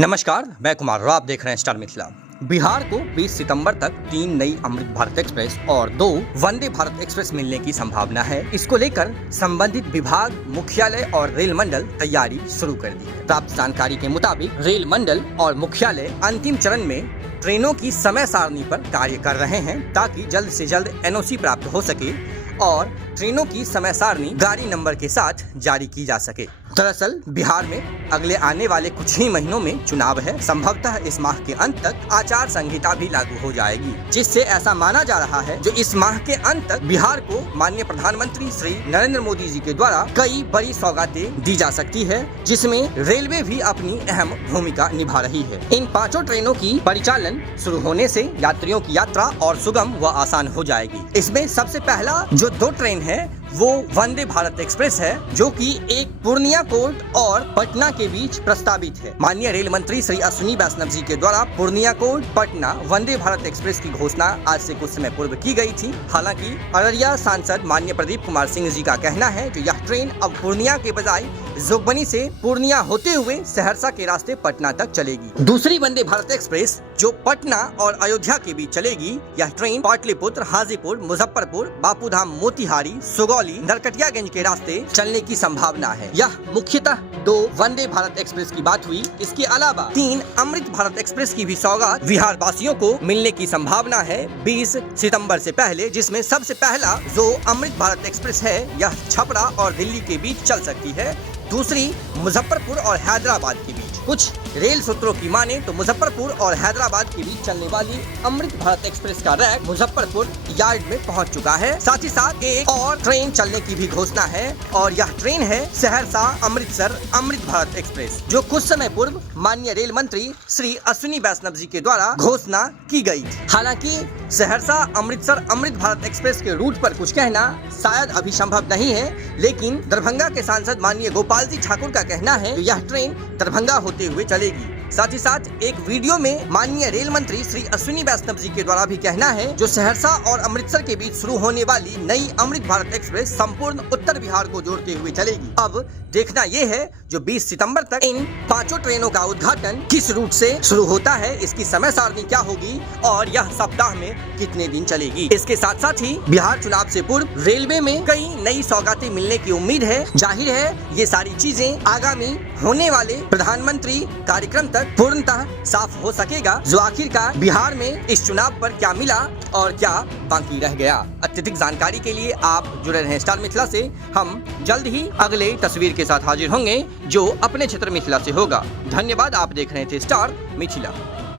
नमस्कार, मैं कुमार और आप देख रहे हैं स्टार मिथिला। बिहार को 20 सितंबर तक 3 नई अमृत भारत एक्सप्रेस और 2 वंदे भारत एक्सप्रेस मिलने की संभावना है। इसको लेकर संबंधित विभाग, मुख्यालय और रेल मंडल तैयारी शुरू कर दी है। प्राप्त जानकारी के मुताबिक रेल मंडल और मुख्यालय अंतिम चरण में ट्रेनों की समय सारणी पर कार्य कर रहे हैं ताकि जल्द से जल्द एनओसी प्राप्त हो सके और ट्रेनों की समय सारणी गाड़ी नंबर के साथ जारी की जा सके। दरअसल बिहार में अगले आने वाले कुछ ही महीनों में चुनाव है। संभवतः इस माह के अंत तक आचार संहिता भी लागू हो जाएगी, जिससे ऐसा माना जा रहा है जो इस माह के अंत तक बिहार को माननीय प्रधानमंत्री श्री नरेंद्र मोदी जी के द्वारा कई बड़ी सौगातें दी जा सकती है, जिसमें रेलवे भी अपनी अहम भूमिका निभा रही है। इन 5 ट्रेनों की परिचालन शुरू होने से यात्रियों की यात्रा और सुगम व आसान हो जाएगी। इसमें सबसे पहला जो 2 ट्रेन है वो वंदे भारत एक्सप्रेस है, जो कि एक पूर्णिया कोर्ट और पटना के बीच प्रस्तावित है। माननीय रेल मंत्री श्री अश्विनी वैष्णव जी के द्वारा पूर्णिया कोर्ट पटना वंदे भारत एक्सप्रेस की घोषणा आज से कुछ समय पूर्व की गई थी। हालांकि अररिया सांसद माननीय प्रदीप कुमार सिंह जी का कहना है कि यह ट्रेन अब पूर्णिया के बजाय जोगबनी से पूर्णिया होते हुए सहरसा के रास्ते पटना तक चलेगी। दूसरी वंदे भारत एक्सप्रेस जो पटना और अयोध्या के बीच चलेगी, यह ट्रेन पाटलिपुत्र, हाजीपुर, मुजफ्फरपुर, बापूधाम, मोतिहारी, सुगौली, नरकटियागंज के रास्ते चलने की संभावना है। यह मुख्यतः 2 वंदे भारत एक्सप्रेस की बात हुई। इसके अलावा 3 अमृत भारत एक्सप्रेस की भी सौगात बिहार वासियों को मिलने की संभावना है 20 सितंबर से पहले, जिसमें सबसे पहला जो अमृत भारत एक्सप्रेस है यह छपरा और दिल्ली के बीच चल सकती है। दूसरी मुजफ्फरपुर और हैदराबाद के बीच। कुछ रेल सूत्रों की माने तो मुजफ्फरपुर और हैदराबाद के बीच चलने वाली अमृत भारत एक्सप्रेस का रैक मुजफ्फरपुर यार्ड में पहुंच चुका है। साथ ही साथ एक और ट्रेन चलने की भी घोषणा है और यह ट्रेन है सहरसा अमृतसर अमृत भारत एक्सप्रेस, जो कुछ समय पूर्व माननीय रेल मंत्री श्री अश्विनी वैष्णव जी के द्वारा घोषणा की गई। हालांकि सहरसा अमृतसर अमृत भारत एक्सप्रेस के रूट पर कुछ कहना शायद अभी संभव नहीं है, लेकिन दरभंगा के सांसद माननीय गोपाल जी ठाकुर का कहना है कि यह ट्रेन दरभंगा होते हुए चलेगी। साथ ही साथ एक वीडियो में माननीय रेल मंत्री श्री अश्विनी वैष्णव जी के द्वारा भी कहना है जो सहरसा और अमृतसर के बीच शुरू होने वाली नई अमृत भारत एक्सप्रेस संपूर्ण उत्तर बिहार को जोड़ते हुए चलेगी। अब देखना ये है जो 20 सितंबर तक इन 5 ट्रेनों का उद्घाटन किस रूट से शुरू होता है, इसकी समय सारणी क्या होगी और यह सप्ताह में कितने दिन चलेगी। इसके साथ साथ ही बिहार चुनाव से पूर्व रेलवे में कई नई सौगातें मिलने की उम्मीद है। जाहिर है ये सारी चीजें आगामी होने वाले प्रधानमंत्री कार्यक्रम तक पूर्णतः साफ हो सकेगा, जो आखिरकार बिहार में इस चुनाव पर क्या मिला और क्या बाकी रह गया। अत्यधिक जानकारी के लिए आप जुड़े रहें स्टार मिथिला से। हम जल्द ही अगले तस्वीर के साथ हाजिर होंगे जो अपने क्षेत्र मिथिला से होगा। धन्यवाद, आप देख रहे थे स्टार मिथिला।